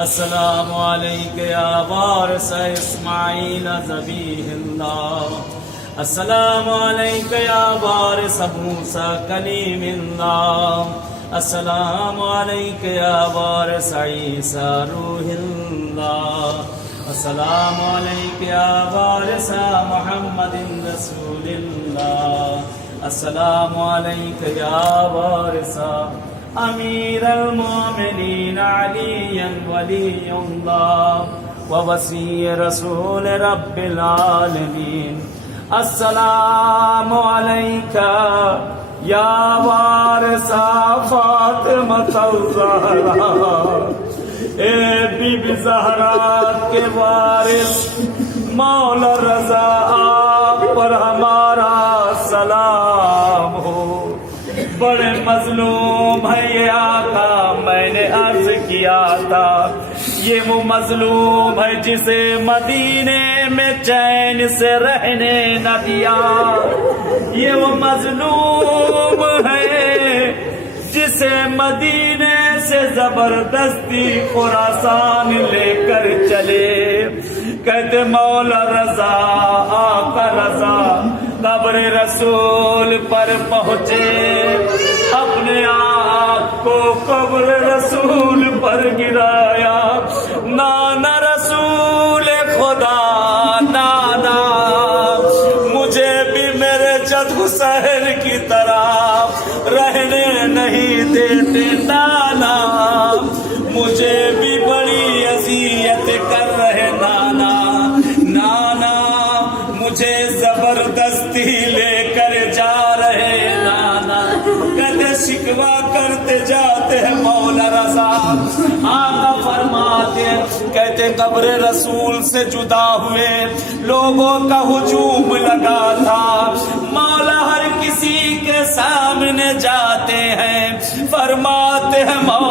السلام علیک یا وارث اسماعیل ذبیح اللہ، السلام علیک یا وارث موسیٰ کلیم اللہ، السلام علیک یا وارث عیسیٰ روح اللہ، السلام علیک یا وارث محمد رسول اللہ، السلام علیک یا وارث امیر المومنین علی ولی اللہ ووصی رسول رب العالمین، السلام علیک یا وارث فاطمۃ الزہرا، اے بی بی زہرا کے وارث مولا رضا آپ پر ہمارا سلام ہو۔ بڑے مظلوم ہے یہ آقا، میں نے عرض کیا تھا یہ وہ مظلوم ہے جسے مدینے میں چین سے رہنے نہ دیا، یہ وہ مظلوم ہے جسے مدینے سے زبردستی خراسان لے کر چلے۔ کہتے مولا رضا آقا رضا قبر رسول پر پہنچے، اپنے آپ کو قبر رسول پر گرایا، نانا رسول خدا نانا مجھے بھی میرے جد حسین کی طرح رہنے نہیں دیتے، نانا مجھے بھی بڑی اذیت کر رہے، نانا نانا مجھے زبردستی لے کر جا رہے، نانا کہتے شکوا کرتے جاتے ہیں مولا رضا۔ آقا فرماتے کہتے قبر رسول سے جدا ہوئے لوگوں کا ہجوم لگا تھا، مولا ہر کسی کے سامنے جاتے ہیں، فرماتے ہیں مولا